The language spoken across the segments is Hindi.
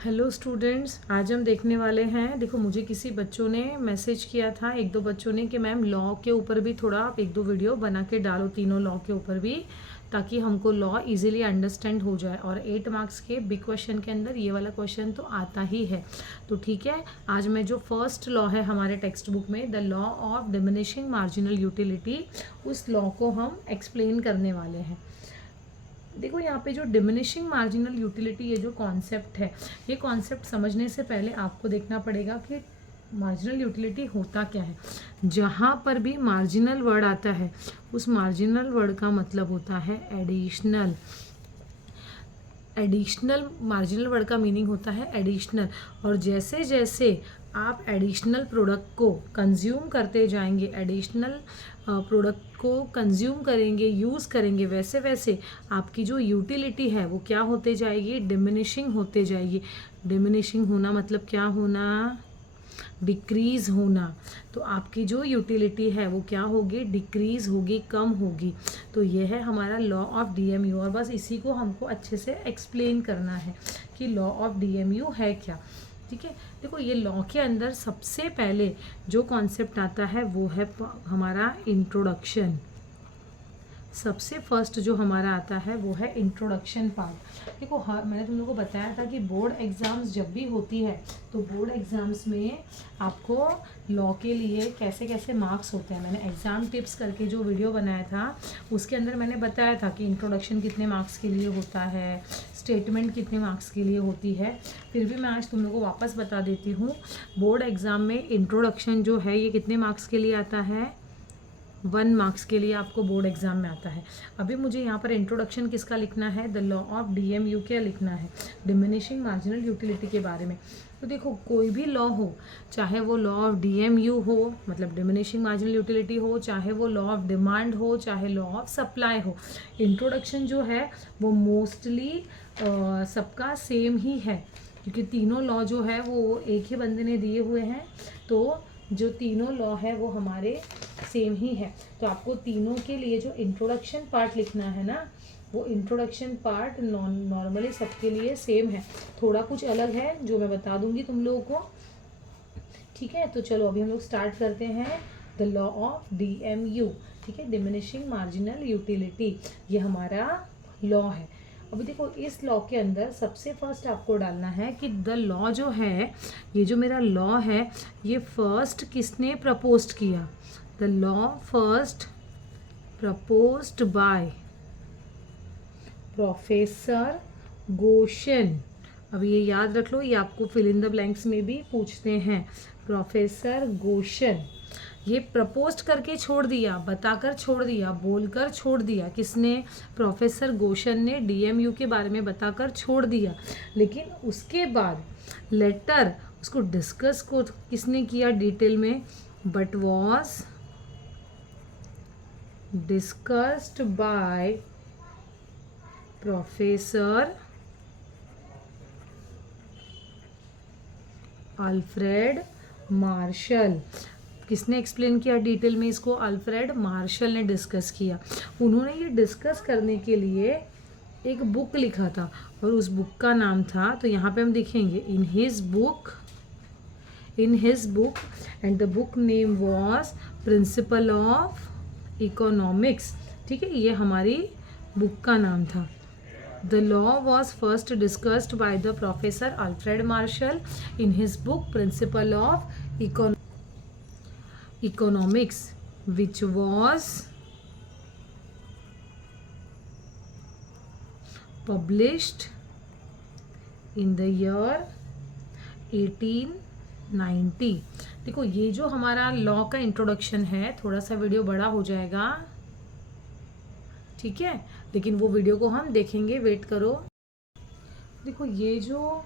हेलो स्टूडेंट्स, आज हम देखने वाले हैं। देखो, मुझे किसी बच्चों ने मैसेज किया था, एक दो बच्चों ने, कि मैम लॉ के ऊपर भी थोड़ा आप एक दो वीडियो बना के डालो, तीनों लॉ के ऊपर भी, ताकि हमको लॉ इजीली अंडरस्टैंड हो जाए। और 8 मार्क्स के बिग क्वेश्चन के अंदर ये वाला क्वेश्चन तो आता ही है। तो ठीक है, आज मैं जो फर्स्ट लॉ है हमारे टेक्स्ट बुक में, the law of diminishing marginal utility, उस लॉ को हम एक्सप्लेन करने वाले हैं। देखो, यहाँ पे जो डिमिनिशिंग मार्जिनल यूटिलिटी, ये जो कॉन्सेप्ट है, ये कॉन्सेप्ट समझने से पहले आपको देखना पड़ेगा कि मार्जिनल यूटिलिटी होता क्या है। जहाँ पर भी मार्जिनल वर्ड आता है, उस मार्जिनल वर्ड का मतलब होता है एडिशनल। एडिशनल, मार्जिनल वर्ड का मीनिंग होता है एडिशनल। और जैसे जैसे आप एडिशनल प्रोडक्ट को कंज्यूम करते जाएंगे, एडिशनल प्रोडक्ट को कंज्यूम करेंगे, यूज़ करेंगे, वैसे वैसे आपकी जो यूटिलिटी है वो क्या होते जाएगी, डिमिनिशिंग होते जाएगी। डिमिनिशिंग होना मतलब क्या होना, डिक्रीज होना। तो आपकी जो यूटिलिटी है वो क्या होगी, डिक्रीज होगी, कम होगी। तो ये है हमारा लॉ ऑफ डीएमयू, और बस इसी को हमको अच्छे से एक्सप्लेन करना है कि लॉ ऑफ डीएमयू है क्या। ठीक है, देखो, ये लॉ के अंदर सबसे पहले जो कॉन्सेप्ट आता है वो है हमारा इंट्रोडक्शन। सबसे फर्स्ट जो हमारा आता है वो है इंट्रोडक्शन पार्ट। देखो, मैंने तुम लोगों को बताया था कि बोर्ड एग्ज़ाम्स जब भी होती है तो बोर्ड एग्ज़ाम्स में आपको लॉ के लिए कैसे कैसे मार्क्स होते हैं। मैंने एग्ज़ाम टिप्स करके जो वीडियो बनाया था उसके अंदर मैंने बताया था कि इंट्रोडक्शन कितने मार्क्स के लिए होता है, स्टेटमेंट कितने मार्क्स के लिए होती है। फिर भी मैं आज तुम लोगों को वापस बता देती हूँ, बोर्ड एग्ज़ाम में इंट्रोडक्शन जो है ये कितने मार्क्स के लिए आता है, 1 मार्क्स के लिए आपको बोर्ड एग्जाम में आता है। अभी मुझे यहाँ पर इंट्रोडक्शन किसका लिखना है, द लॉ ऑफ डीएमयू क्या लिखना है, डिमिनिशिंग मार्जिनल यूटिलिटी के बारे में। तो देखो, कोई भी लॉ हो, चाहे वो लॉ ऑफ डीएमयू हो, मतलब डिमिनिशिंग मार्जिनल यूटिलिटी हो, चाहे वो लॉ ऑफ डिमांड हो, चाहे लॉ ऑफ सप्लाई हो, इंट्रोडक्शन जो है वो मोस्टली सबका सेम ही है, क्योंकि तीनों लॉ जो है वो एक ही बंदे ने दिए हुए हैं। तो जो तीनों लॉ है वो हमारे सेम ही है। तो आपको तीनों के लिए जो इंट्रोडक्शन पार्ट लिखना है ना, वो इंट्रोडक्शन पार्ट नॉर्मली सबके लिए सेम है। थोड़ा कुछ अलग है जो मैं बता दूंगी तुम लोगों को। ठीक है, तो चलो अभी हम लोग स्टार्ट करते हैं द लॉ ऑफ डीएमयू। ठीक है, डिमिनिशिंग मार्जिनल यूटिलिटी, ये हमारा लॉ है। अभी देखो, इस लॉ के अंदर सबसे फर्स्ट आपको डालना है कि द लॉ जो है, ये जो मेरा लॉ है, ये फर्स्ट किसने प्रपोज्ड किया। The law first proposed by professor Gaussian. अब ये याद रख लो, ये आपको फिल इन द ब्लैंक्स में भी पूछते हैं। प्रोफेसर गोशन, ये प्रपोज करके छोड़ दिया, बताकर छोड़ दिया, बोलकर छोड़ दिया। किसने, प्रोफेसर गोशन ने डीएमयू के बारे में बताकर छोड़ दिया। लेकिन उसके बाद लेटर उसको डिस्कस को किसने किया डिटेल में, but was discussed by professor Alfred martial. किसने एक्सप्लेन किया डिटेल में इसको, अल्फ्रेड मार्शल ने डिस्कस किया। उन्होंने ये डिस्कस करने के लिए एक बुक लिखा था, और उस बुक का नाम था, तो यहाँ पे हम देखेंगे, इन his book and the book name was principle of economics. ठीक है, ये हमारी बुक का नाम था। The law was first discussed by the Professor Alfred Marshall in his book Principle of Economics, which was published in the year 1890। देखो, ये जो हमारा लॉ का इंट्रोडक्शन है, थोड़ा सा वीडियो बड़ा हो जाएगा, ठीक है, लेकिन वो वीडियो को हम देखेंगे, वेट करो। देखो, ये जो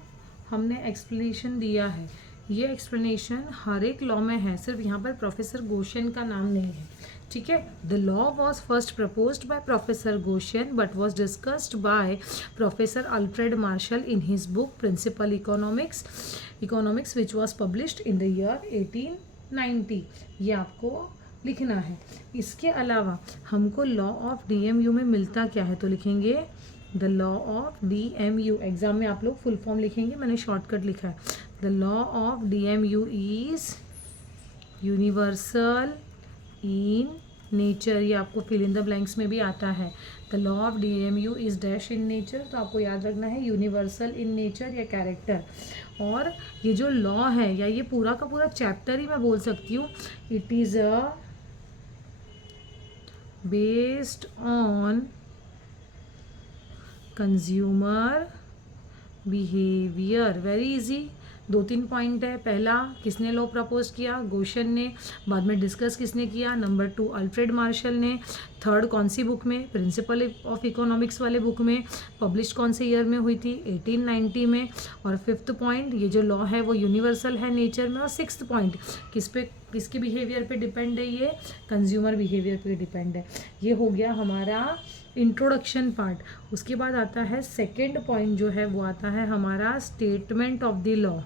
हमने एक्सप्लेनेशन दिया है, ये एक्सप्लेनेशन हर एक लॉ में है, सिर्फ यहाँ पर प्रोफेसर गोशन का नाम नहीं है। ठीक है, the law was first proposed by professor Gossen but was discussed by professor Alfred Marshall in his book principle economics which was published in the year 1890। ये आपको लिखना है। इसके अलावा हमको लॉ ऑफ डीएमयू में मिलता क्या है, तो लिखेंगे the law of DMU, exam में आप लोग फुल फॉर्म लिखेंगे, मैंने शॉर्टकट लिखा है। The law of DMU is universal in nature, ये आपको फिल इन द ब्लैंक्स में भी आता है। The law of DMU is dash in nature, तो आपको याद रखना है यूनिवर्सल इन नेचर या कैरेक्टर। और ये जो लॉ है या ये पूरा का पूरा चैप्टर ही मैं बोल सकती हूँ, it is based on consumer behaviour. Very easy, 2-3 point है। पहला, किसने लॉ प्रपोज किया? गोशन ने। बाद में डिस्कस किसने किया? नंबर 2 अल्फ्रेड मार्शल ने। थर्ड कौन सी बुक में? प्रिंसिपल ऑफ इकोनॉमिक्स वाले बुक में। पब्लिश कौन से ईयर में हुई थी? 1890 में। और 5th पॉइंट, ये जो लॉ है वो यूनिवर्सल है नेचर में। और 6th पॉइंट, किसके बिहेवियर पे डिपेंड है? ये कंज्यूमर बिहेवियर पे डिपेंड है। ये हो गया हमारा इंट्रोडक्शन पार्ट। उसके बाद आता है सेकेंड पॉइंट, जो है वो आता है हमारा स्टेटमेंट ऑफ द लॉ।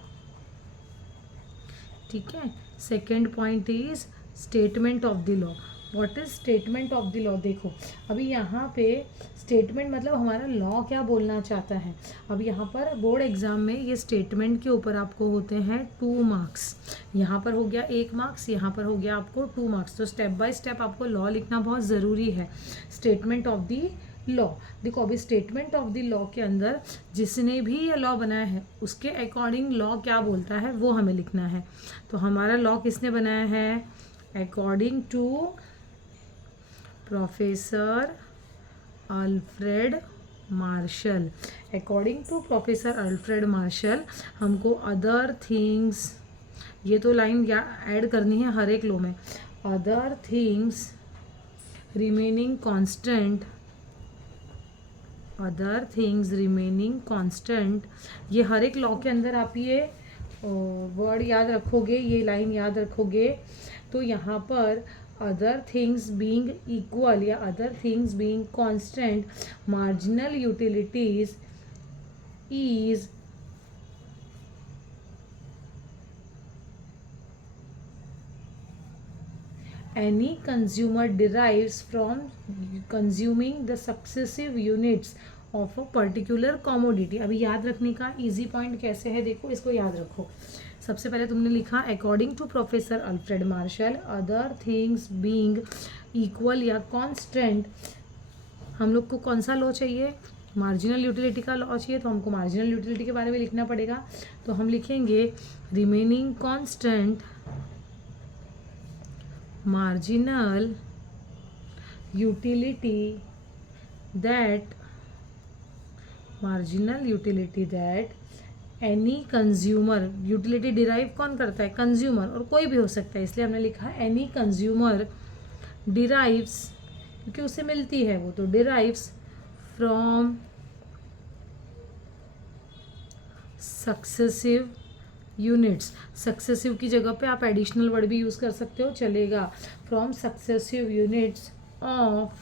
ठीक है, second point is statement of the law. What is statement of the law? देखो अभी यहाँ पे स्टेटमेंट मतलब हमारा लॉ क्या बोलना चाहता है। अब यहाँ पर बोर्ड एग्जाम में ये स्टेटमेंट के ऊपर आपको होते हैं 2 मार्क्स। यहाँ पर हो गया 1 मार्क्स, यहाँ पर हो गया आपको 2 मार्क्स। तो स्टेप बाय स्टेप आपको लॉ लिखना बहुत ज़रूरी है। स्टेटमेंट ऑफ द लॉ, देखो अभी स्टेटमेंट ऑफ द लॉ के अंदर जिसने भी ये लॉ बनाया है उसके अकॉर्डिंग लॉ क्या बोलता है वो हमें लिखना है। तो हमारा लॉ किसने बनाया है? According to professor Alfred Marshall. According to professor Alfred Marshall हमको अदर थिंग्स, ये तो लाइन क्या ऐड करनी है हर एक लॉ में, other things remaining constant, other things remaining constant. ये हर एक लॉ के अंदर आप ये वर्ड याद रखोगे, ये लाइन याद रखोगे। तो यहाँ पर अदर थिंग्स बीइंग इक्वल या other things being constant, marginal utilities is any consumer derives from consuming the successive units of a particular commodity। अभी याद रखने का इजी पॉइंट कैसे है, देखो इसको याद रखो। सबसे पहले तुमने लिखा according to professor Alfred Marshall, other things being equal या कांस्टेंट। हम लोग को कौन सा लॉ चाहिए? मार्जिनल यूटिलिटी का लॉ चाहिए, तो हमको मार्जिनल यूटिलिटी के बारे में लिखना पड़ेगा। तो हम लिखेंगे remaining constant marginal utility that any consumer, utility derive कौन करता है? कंज्यूमर, और कोई भी हो सकता है, इसलिए हमने लिखा है any consumer derives, क्योंकि उससे मिलती है वो, तो derives from successive units. Successive की जगह पे आप एडिशनल वर्ड भी यूज़ कर सकते हो, चलेगा। From successive units of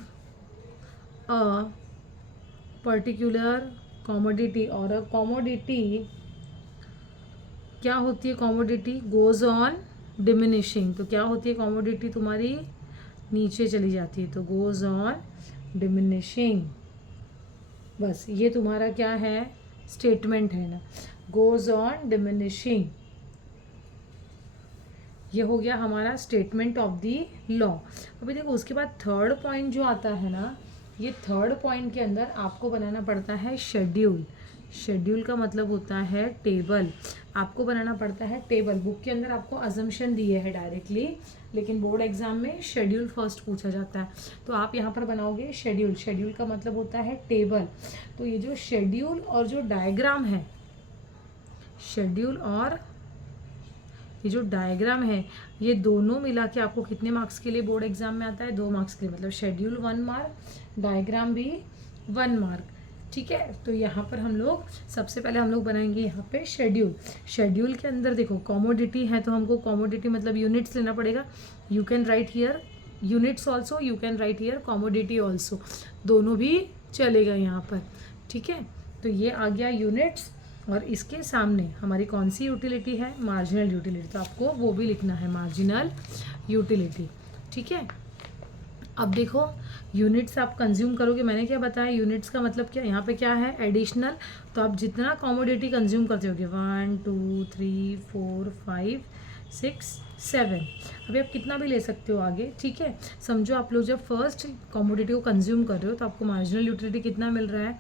a particular commodity, और अ कॉमोडिटी क्या होती है? Commodity goes on diminishing. तो क्या होती है? कॉमोडिटी तुम्हारी नीचे चली जाती है, तो गोज ऑन डिमिनिशिंग। बस ये तुम्हारा क्या है? स्टेटमेंट है ना, गोज ऑन डिमिनिशिंग। ये हो गया हमारा स्टेटमेंट ऑफ द लॉ। अभी देखो उसके बाद थर्ड पॉइंट जो आता है ना, ये थर्ड पॉइंट के अंदर आपको बनाना पड़ता है शेड्यूल। शेड्यूल का मतलब होता है टेबल। आपको बनाना पड़ता है टेबल। बुक के अंदर आपको अजम्पशन दिए है डायरेक्टली, लेकिन बोर्ड एग्जाम में शेड्यूल फर्स्ट पूछा जाता है। तो आप यहाँ पर बनाओगे शेड्यूल। शेड्यूल का मतलब होता है टेबल। तो ये जो शेड्यूल और जो डायग्राम है, शेड्यूल और ये जो डायग्राम है, ये दोनों मिला के आपको कितने मार्क्स के लिए बोर्ड एग्जाम में आता है? 2 मार्क्स के लिए। मतलब शेड्यूल 1 मार्क, डायग्राम भी 1 मार्क। ठीक है, तो यहाँ पर हम लोग सबसे पहले हम लोग बनाएंगे यहाँ पे शेड्यूल। शेड्यूल के अंदर देखो कॉमोडिटी है, तो हमको कॉमोडिटी मतलब यूनिट्स लेना पड़ेगा। You can write here units also, you can write here commodity also, दोनों भी चलेगा यहाँ पर। ठीक है, तो ये आ गया यूनिट्स, और इसके सामने हमारी कौन सी यूटिलिटी है? Marginal utility. तो आपको वो भी लिखना है, मार्जिनल यूटिलिटी। ठीक है, अब देखो यूनिट्स आप कंज्यूम करोगे, मैंने क्या बताया यूनिट्स का मतलब क्या, यहाँ पे क्या है एडिशनल, तो आप जितना कॉमोडिटी कंज्यूम करते होगे 1 2 3 4 5 6 7, अभी आप कितना भी ले सकते हो आगे, ठीक है। समझो आप लोग जब फर्स्ट कॉमोडिटी को कंज्यूम कर रहे हो तो आपको मार्जिनल यूटिलिटी कितना मिल रहा है,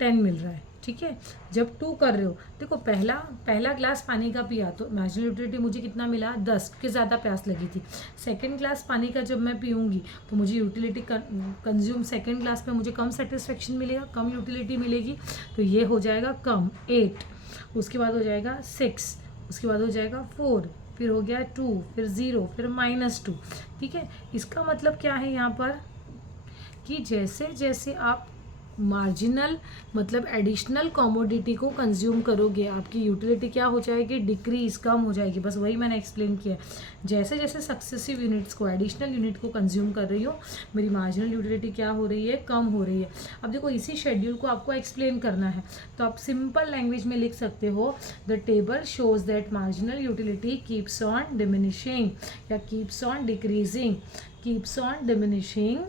10 मिल रहा है, ठीक है। जब 2 कर रहे हो, देखो पहला ग्लास पानी का पिया तो मार्जिनल यूटिलिटी मुझे कितना मिला 10, क्योंकि ज़्यादा प्यास लगी थी। सेकंड ग्लास पानी का जब मैं पीऊँगी तो मुझे यूटिलिटी कंज्यूम सेकंड ग्लास में मुझे कम सेटिस्फेक्शन मिलेगा, कम यूटिलिटी मिलेगी, तो ये हो जाएगा कम 8, उसके बाद हो जाएगा 6, उसके बाद हो जाएगा 4, फिर हो गया 2, फिर 0, फिर -2, ठीक है। इसका मतलब क्या है यहाँ पर कि जैसे जैसे आप मार्जिनल मतलब एडिशनल कॉमोडिटी को कंज्यूम करोगे आपकी यूटिलिटी क्या हो जाएगी, डिक्रीज, कम हो जाएगी। बस वही मैंने एक्सप्लेन किया, जैसे जैसे सक्सेसिव यूनिट्स को एडिशनल यूनिट को कंज्यूम कर रही हो मेरी मार्जिनल यूटिलिटी क्या हो रही है, कम हो रही है। अब देखो इसी शेड्यूल को आपको एक्सप्लेन करना है तो आप सिंपल लैंग्वेज में लिख सकते हो, the table shows that marginal utility keeps on diminishing या keeps on decreasing, keeps on diminishing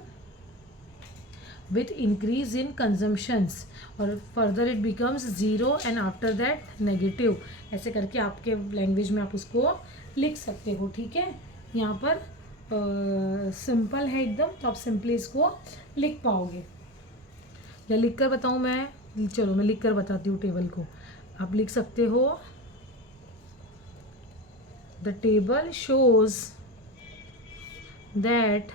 with increase in consumptions और further it becomes 0 and after that negative, ऐसे करके आपके लैंग्वेज में आप उसको लिख सकते हो, ठीक है। यहाँ पर सिंपल है एकदम, तो आप सिंपली इसको लिख पाओगे। या लिख कर बताऊँ मैं, चलो मैं लिख कर बताती हूँ टेबल को। आप लिख सकते हो the table shows that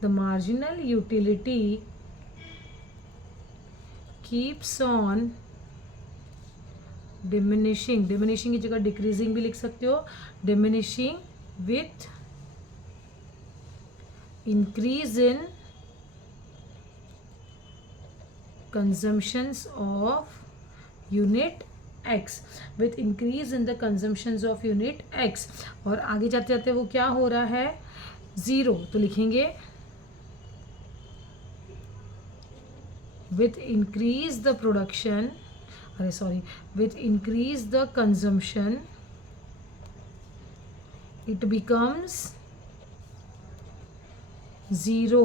the marginal utility keeps on diminishing, diminishing की जगह decreasing भी लिख सकते हो, diminishing with increase in consumptions of unit X, with increase in the consumptions of unit X। और आगे जाते जाते वो क्या हो रहा है 0, तो लिखेंगे with increase the production, with increase the consumption it becomes 0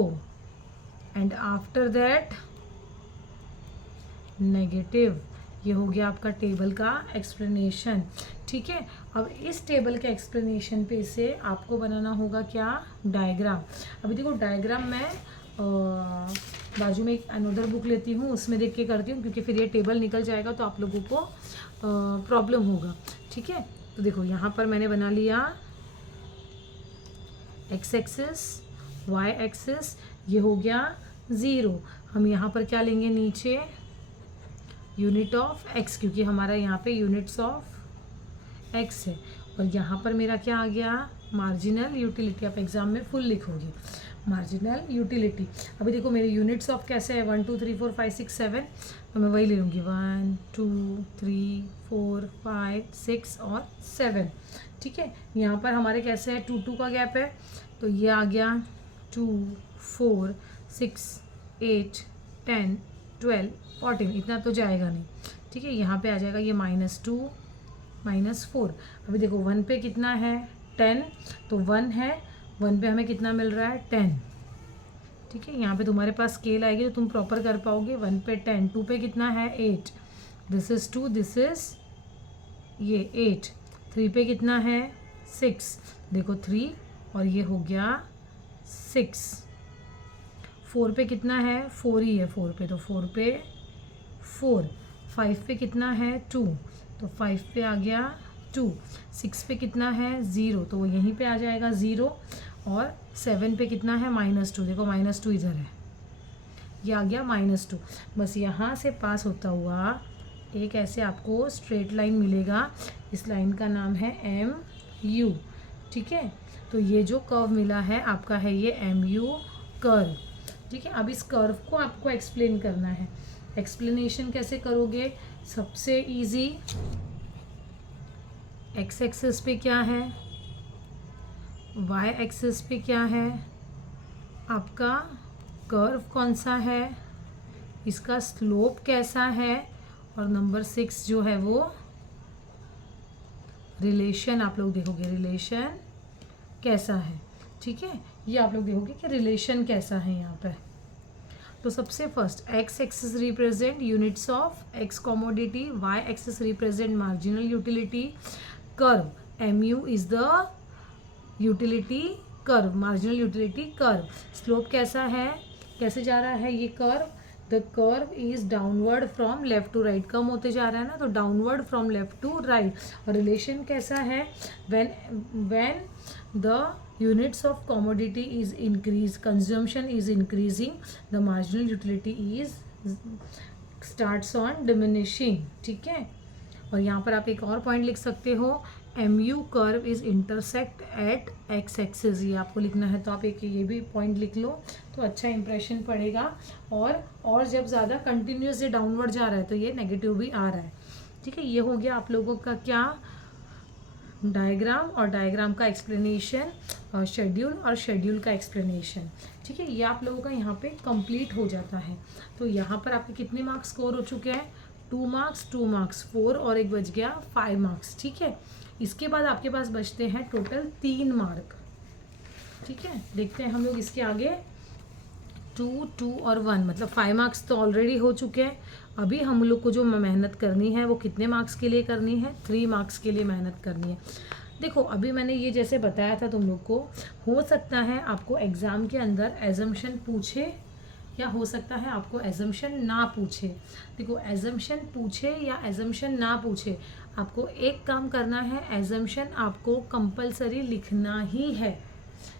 and after that negative। ये हो गया आपका टेबल का एक्सप्लेनेशन, ठीक है। अब इस टेबल के एक्सप्लेनेशन पे से आपको बनाना होगा क्या, डायग्राम। अभी देखो डायग्राम मैं बाजू में एक अनदर बुक लेती हूँ, उसमें देख के करती हूँ, क्योंकि फिर ये टेबल निकल जाएगा तो आप लोगों को प्रॉब्लम होगा, ठीक है। तो देखो यहाँ पर मैंने बना लिया एक्स एक्सिस, वाई एक्सिस, ये हो गया 0। हम यहाँ पर क्या लेंगे नीचे, यूनिट ऑफ एक्स, क्योंकि हमारा यहाँ पे यूनिट्स ऑफ एक्स है। और यहाँ पर मेरा क्या आ गया, मार्जिनल यूटिलिटी। आप एग्जाम में फुल लिखोगे मार्जिनल यूटिलिटी। अभी देखो मेरे यूनिट्स ऑफ कैसे है 1 2 3 4 5 6 7, तो मैं वही ले लूँगी 1 2 3 4 5 6 और 7, ठीक है। यहाँ पर हमारे कैसे है 2 2 का गैप है, तो ये आ गया 2 4 6 8 10 12 14, इतना तो जाएगा नहीं, ठीक है। यहाँ पे आ जाएगा ये -2 -4। अभी देखो 1 पे कितना है 10, तो 1 है, 1 पे हमें कितना मिल रहा है 10, ठीक है। यहाँ पे तुम्हारे पास स्केल आएगी तो तुम प्रॉपर कर पाओगे। 1 पे 10, 2 पे कितना है 8, दिस इज़ 2, दिस इज़ ये 8, 3 पे कितना है 6, देखो 3 और ये हो गया 6, 4 पे कितना है 4 ही है, 4 पे तो 4 पे 4, 5 पे कितना है 2, तो 5 पे आ गया 2, 6 पे कितना है 0, तो वो यहीं पे आ जाएगा 0, और 7 पे कितना है -2, देखो -2 इधर है, ये आ गया -2। बस यहाँ से पास होता हुआ एक ऐसे आपको स्ट्रेट लाइन मिलेगा, इस लाइन का नाम है MU, ठीक है। तो ये जो कर्व मिला है आपका है ये MU कर्व, ठीक है। अब इस कर्व को आपको एक्सप्लेन करना है। एक्सप्लेनेशन कैसे करोगे, सबसे इजी, एक्स एक्सिस पे क्या है, वाई एक्सिस पे क्या है, आपका कर्व कौन सा है, इसका स्लोप कैसा है, और नंबर 6 जो है वो रिलेशन आप लोग देखोगे रिलेशन कैसा है, ठीक है, ये आप लोग देखोगे कि रिलेशन कैसा है यहाँ पर। तो सबसे first X axis represent units of X commodity, Y axis represent marginal utility, curve M U is the utility curve, marginal utility curve. Slope कैसा है, कैसे जा रहा है ये curve, the curve is downward from left to right, कम होते जा रहा है ना, तो downward from left to right. और रिलेशन कैसा है, when the units of commodity is increase, consumption is increasing, the marginal utility is starts on diminishing, ठीक है। और यहाँ पर आप एक और पॉइंट लिख सकते हो, MU curve is intersect at x axis, ये आपको लिखना है, तो आप एक ये भी पॉइंट लिख लो तो अच्छा इंप्रेशन पड़ेगा। और जब ज़्यादा कंटिन्यूस ये डाउनवर्ड जा रहा है तो ये नेगेटिव भी आ रहा है, ठीक है। ये हो गया आप लोगों का क्या, डायग्राम, और डायग्राम का एक्सप्लेनेशन, शेड्यूल और शेड्यूल का एक्सप्लेनेशन, ठीक है। ये आप लोगों का यहाँ पे कंप्लीट हो जाता है। तो यहाँ पर आपके कितने मार्क्स स्कोर हो चुके हैं, 2 मार्क्स 2 मार्क्स 4 और एक बच गया 5 मार्क्स, ठीक है। इसके बाद आपके पास बचते हैं टोटल 3 मार्क, ठीक है। देखते हैं हम लोग इसके आगे 2 2 और 1, मतलब 5 मार्क्स तो ऑलरेडी हो चुके हैं। अभी हम लोग को जो मेहनत करनी है वो कितने मार्क्स के लिए करनी है, 3 मार्क्स के लिए मेहनत करनी है। देखो अभी मैंने ये जैसे बताया था तुम लोग को, हो सकता है आपको एग्ज़ाम के अंदर एजम्पशन पूछे या हो सकता है आपको एजम्पशन ना पूछे। देखो एजम्पशन पूछे या एजम्पशन ना पूछे, आपको एक काम करना है, एजम्पशन आपको कंपलसरी लिखना ही है।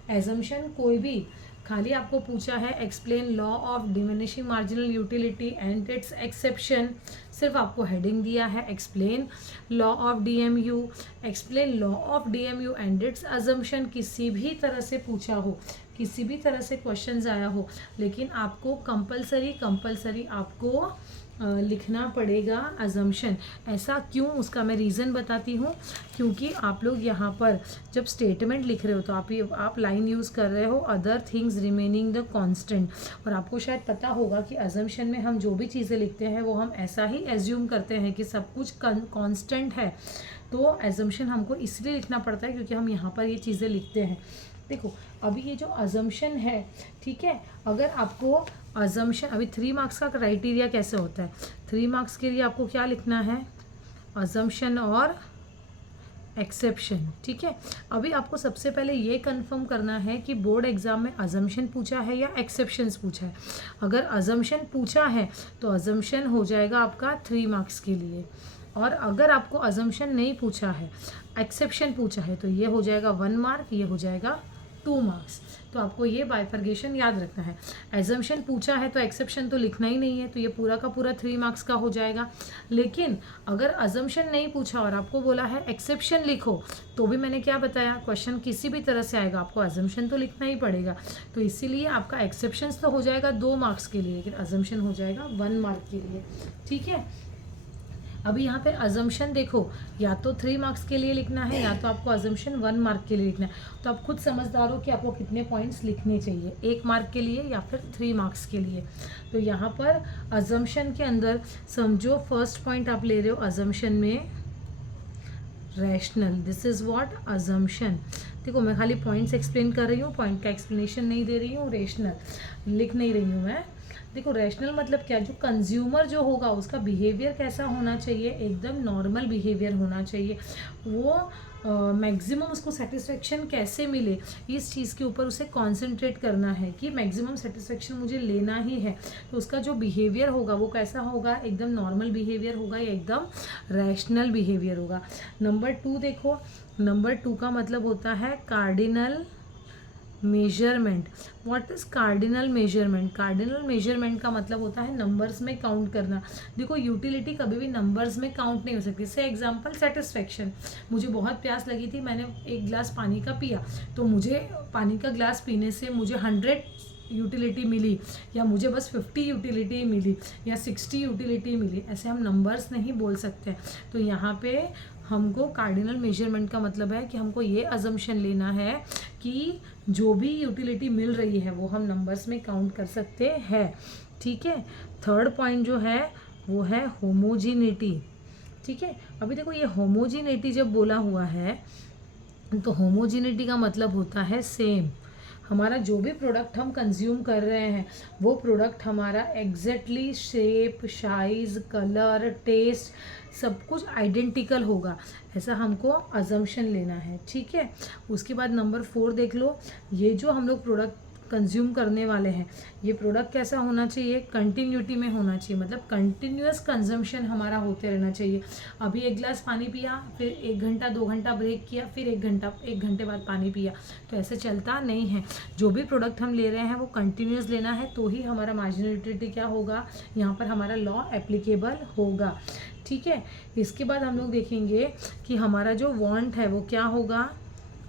एजम्पशन कोई भी, खाली आपको पूछा है explain law of diminishing marginal utility and it's exception, सिर्फ आपको हेडिंग दिया है explain law of DMU, explain law of DMU and it's assumption. किसी भी तरह से पूछा हो, किसी भी तरह से क्वेश्चंस आया हो, लेकिन आपको कंपलसरी आपको लिखना पड़ेगा अजम्पशन। ऐसा क्यों, उसका मैं रीज़न बताती हूँ। क्योंकि आप लोग यहाँ पर जब स्टेटमेंट लिख रहे हो तो आप लाइन यूज़ कर रहे हो other things remaining the constant, और आपको शायद पता होगा कि अजम्पशन में हम जो भी चीज़ें लिखते हैं वो हम ऐसा ही एज्यूम करते हैं कि सब कुछ कांस्टेंट है। तो एजम्पशन हमको इसलिए लिखना पड़ता है क्योंकि हम यहाँ पर ये चीज़ें लिखते हैं। देखो अभी ये जो अजम्पशन है, ठीक है, अगर आपको अजम्पशन, अभी 3 मार्क्स का क्राइटेरिया कैसे होता है, 3 मार्क्स के लिए आपको क्या लिखना है, अजम्पशन और एक्सेप्शन, ठीक है। अभी आपको सबसे पहले ये कंफर्म करना है कि बोर्ड एग्जाम में अजम्पशन पूछा है या एक्सेप्शंस पूछा है। अगर अजम्पशन पूछा है तो अजम्पशन हो जाएगा आपका 3 मार्क्स के लिए, और अगर आपको अजम्पशन नहीं पूछा है, एक्सेप्शन पूछा है, तो ये हो जाएगा 1 मार्क, ये हो जाएगा 2 मार्क्स। तो आपको ये बाइफर्गेशन याद रखना है। एजम्पशन पूछा है तो एक्सेप्शन तो लिखना ही नहीं है, तो ये पूरा का पूरा 3 मार्क्स का हो जाएगा। लेकिन अगर अजम्पशन नहीं पूछा और आपको बोला है एक्सेप्शन लिखो, तो भी मैंने क्या बताया, क्वेश्चन किसी भी तरह से आएगा, आपको अजम्पशन तो लिखना ही पड़ेगा। तो इसीलिए आपका एक्सेप्शंस तो हो जाएगा 2 मार्क्स के लिए, लेकिन अजम्पशन हो जाएगा 1 मार्क के लिए, ठीक है। अभी यहाँ पे अजम्पशन देखो, या तो 3 मार्क्स के लिए लिखना है या तो आपको अजम्पशन 1 मार्क के लिए लिखना है। तो आप खुद समझदार हो कि आपको कितने पॉइंट्स लिखने चाहिए, 1 मार्क के लिए या फिर 3 मार्क्स के लिए। तो यहाँ पर अजम्पशन के अंदर समझो फर्स्ट पॉइंट आप ले रहे हो अजम्पशन में rational, this is what assumption. देखो मैं खाली पॉइंट्स एक्सप्लेन कर रही हूँ, पॉइंट का एक्सप्लेनेशन नहीं दे रही हूँ, रेशनल लिख नहीं रही हूँ मैं। देखो रैशनल मतलब क्या, जो कंज्यूमर जो होगा उसका बिहेवियर कैसा होना चाहिए, एकदम नॉर्मल बिहेवियर होना चाहिए। वो मैक्सिमम उसको सेटिस्फेक्शन कैसे मिले, इस चीज़ के ऊपर उसे कंसंट्रेट करना है कि मैक्सिमम सेटिस्फेक्शन मुझे लेना ही है। तो उसका जो बिहेवियर होगा वो कैसा होगा, एकदम नॉर्मल बिहेवियर होगा या एकदम रैशनल बिहेवियर होगा। नंबर 2 देखो, नंबर 2 का मतलब होता है cardinal measurement. What is cardinal measurement, cardinal measurement का मतलब होता है नंबर्स में काउंट करना। देखो यूटिलिटी कभी भी नंबर्स में काउंट नहीं हो सकती। से एग्जांपल सेटिस्फेक्शन, मुझे बहुत प्यास लगी थी, मैंने एक गिलास पानी का पिया, तो मुझे पानी का गिलास पीने से मुझे 100 यूटिलिटी मिली, या मुझे बस 50 यूटिलिटी मिली, या 60 यूटिलिटी मिली, ऐसे हम नंबर्स नहीं बोल सकते। तो यहाँ पे हमको कार्डिनल मेजरमेंट का मतलब है कि हमको ये अजम्पशन लेना है कि जो भी यूटिलिटी मिल रही है वो हम नंबर्स में काउंट कर सकते हैं, ठीक है। थर्ड पॉइंट जो है वो है होमोजीनिटी। ठीक है। अभी देखो ये होमोजीनिटी जब बोला हुआ है तो होमोजीनिटी का मतलब होता है सेम। हमारा जो भी प्रोडक्ट हम कंज्यूम कर रहे हैं वो प्रोडक्ट हमारा exactly shape, size, colour, taste सब कुछ आइडेंटिकल होगा, ऐसा हमको अजम्पशन लेना है। ठीक है। उसके बाद नंबर 4 देख लो, ये जो हम लोग प्रोडक्ट कंज्यूम करने वाले हैं ये प्रोडक्ट कैसा होना चाहिए, कंटिन्यूटी में होना चाहिए, मतलब कंटिन्यूअस कंजम्पशन हमारा होते रहना चाहिए। अभी 1 गिलास पानी पिया, फिर 1 घंटा 2 घंटा ब्रेक किया, फिर 1 घंटे बाद पानी पिया, तो ऐसे चलता नहीं है। जो भी प्रोडक्ट हम ले रहे हैं वो कंटिन्यूअस लेना है, तो ही हमारा मार्जिनल यूटिलिटी क्या होगा, यहाँ पर हमारा लॉ एप्लीकेबल होगा। ठीक है। इसके बाद हम लोग देखेंगे कि हमारा जो वांट है वो क्या होगा,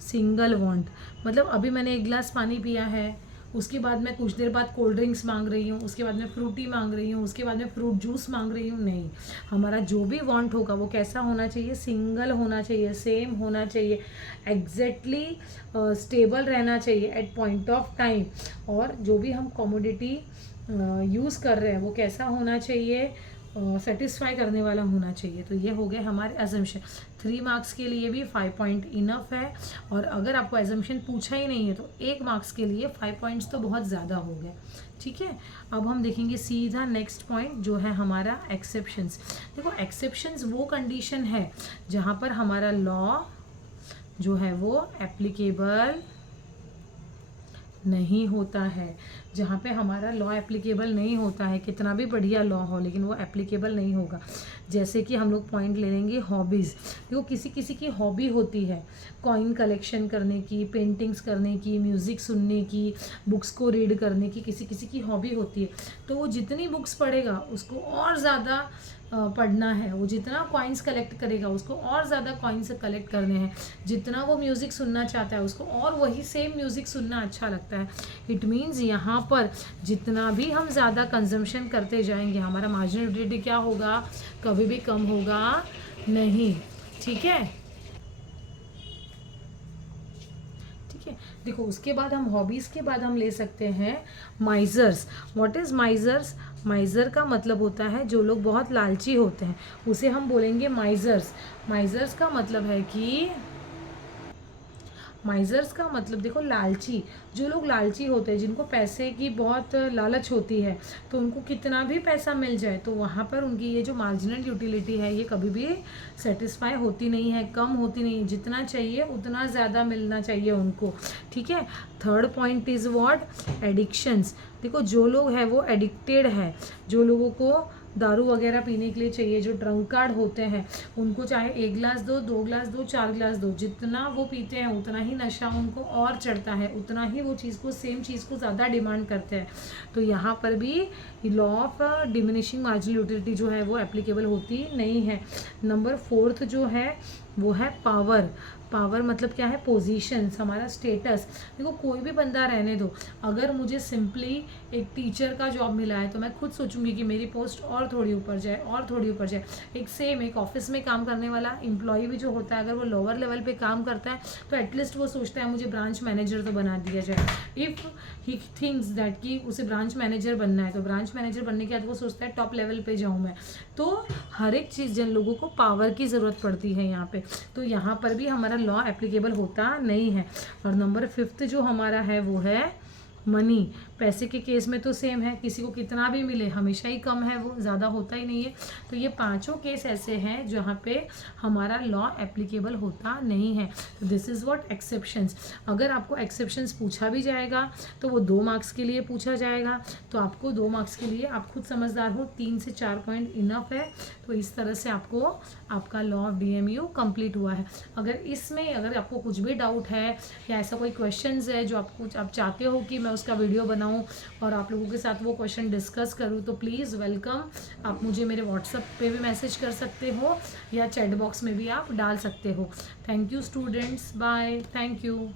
सिंगल वांट। मतलब अभी मैंने 1 गिलास पानी पिया है, उसके बाद मैं कुछ देर बाद कोल्ड ड्रिंक्स मांग रही हूँ, उसके बाद मैं फ्रूटी मांग रही हूँ, उसके बाद मैं फ्रूट जूस मांग रही हूँ, नहीं। हमारा जो भी वांट होगा वो कैसा होना चाहिए, सिंगल होना चाहिए, सेम होना चाहिए, एग्जैक्टली स्टेबल रहना चाहिए एट पॉइंट ऑफ टाइम। और जो भी हम कमोडिटी यूज़ कर रहे हैं वो कैसा होना चाहिए, सेटिस्फाई करने वाला होना चाहिए। तो ये हो गए हमारे अजम्पशन। 3 मार्क्स के लिए भी 5 पॉइंट इनफ है, और अगर आपको एजम्पशन पूछा ही नहीं है तो 1 मार्क्स के लिए 5 पॉइंट्स तो बहुत ज़्यादा हो गए। ठीक है। अब हम देखेंगे सीधा नेक्स्ट पॉइंट जो है हमारा एक्सेप्शंस। देखो एक्सेप्शंस वो कंडीशन है जहाँ पर हमारा लॉ जो है वो एप्लीकेबल नहीं होता है। जहाँ पे हमारा लॉ एप्लीकेबल नहीं होता है, कितना भी बढ़िया लॉ हो लेकिन वो एप्लीकेबल नहीं होगा। जैसे कि हम लोग पॉइंट ले लेंगे हॉबीज़। देखो किसी किसी की हॉबी होती है कॉइन कलेक्शन करने की, पेंटिंग्स करने की, म्यूज़िक सुनने की, बुक्स को रीड करने की, किसी किसी की हॉबी होती है। तो वो जितनी बुक्स पढ़ेगा उसको और ज़्यादा पढ़ना है, वो जितना कॉइन्स कलेक्ट करेगा उसको और ज़्यादा कॉइन्स कलेक्ट करने हैं, जितना वो म्यूज़िक सुनना चाहता है उसको और वही सेम म्यूज़िक सुनना अच्छा लगता है। इट मीन्स यहाँ पर जितना भी हम ज़्यादा कंजम्पशन करते जाएंगे हमारा मार्जिनल यूटिलिटी क्या होगा, कभी भी कम होगा नहीं। ठीक है। देखो उसके बाद हम हॉबीज़ के बाद हम ले सकते हैं माइजर्स। What is माइजर्स? माइजर का मतलब होता है जो लोग बहुत लालची होते हैं उसे हम बोलेंगे माइजर्स। माइजर्स का मतलब है कि माइजर्स का मतलब देखो लालची, जो लोग लालची होते हैं जिनको पैसे की बहुत लालच होती है, तो उनको कितना भी पैसा मिल जाए तो वहाँ पर उनकी ये जो मार्जिनल यूटिलिटी है ये कभी भी सेटिस्फाई होती नहीं है, कम होती नहीं है। जितना चाहिए उतना ज़्यादा मिलना चाहिए उनको। ठीक है। Third point is what, addictions. देखो जो लोग हैं वो एडिक्टेड है, जो लोगों को दारू वगैरह पीने के लिए चाहिए, जो ड्रंकार्ड होते हैं उनको चाहे 1 गिलास दो, 2 गिलास दो, 4 गिलास दो, जितना वो पीते हैं उतना ही नशा उनको और चढ़ता है, उतना ही वो चीज़ को सेम चीज़ को ज़्यादा डिमांड करते हैं। तो यहाँ पर भी law of diminishing marginal utility जो है वो एप्लीकेबल होती नहीं है। नंबर 4 जो है वो है पावर। पावर मतलब क्या है, पोजीशंस, हमारा स्टेटस। देखो कोई भी बंदा रहने दो, अगर मुझे सिंपली एक टीचर का जॉब मिला है तो मैं खुद सोचूंगी कि मेरी पोस्ट और थोड़ी ऊपर जाए और थोड़ी ऊपर जाए। एक ऑफिस में काम करने वाला एम्प्लॉय भी जो होता है अगर वो लोअर लेवल पे काम करता है तो एटलीस्ट वो सोचता है मुझे ब्रांच मैनेजर तो बना दिया जाए। इफ़ ही थिंक्स दैट कि उसे ब्रांच मैनेजर बनना है तो ब्रांच मैनेजर बनने के बाद वो सोचता है टॉप लेवल पे जाऊँ मैं। तो हर एक चीज़ जन लोगों को पावर की ज़रूरत पड़ती है यहाँ पे, तो यहाँ पर भी हमारा लॉ एप्लीकेबल होता नहीं है। और नंबर 5 जो हमारा है वो है मनी। पैसे के केस में तो सेम है, किसी को कितना भी मिले हमेशा ही कम है, वो ज़्यादा होता ही नहीं है। तो ये 5 केस ऐसे हैं जहाँ पे हमारा लॉ एप्लीकेबल होता नहीं है। तो दिस इज़ व्हाट एक्सेप्शंस। अगर आपको एक्सेप्शंस पूछा भी जाएगा तो वो 2 मार्क्स के लिए पूछा जाएगा, तो आपको 2 मार्क्स के लिए आप खुद समझदार हो 3 से 4 पॉइंट इनफ है। तो इस तरह से आपको आपका लॉ ऑफ DMU कंप्लीट हुआ है। अगर आपको कुछ भी डाउट है या ऐसा कोई क्वेश्चंस है जो आप चाहते हो कि मैं उसका वीडियो बनाऊं और आप लोगों के साथ वो क्वेश्चन डिस्कस करूं, तो प्लीज़ वेलकम। आप मुझे मेरे व्हाट्सएप पे भी मैसेज कर सकते हो या चैट बॉक्स में भी आप डाल सकते हो। Thank you students, bye, thank you.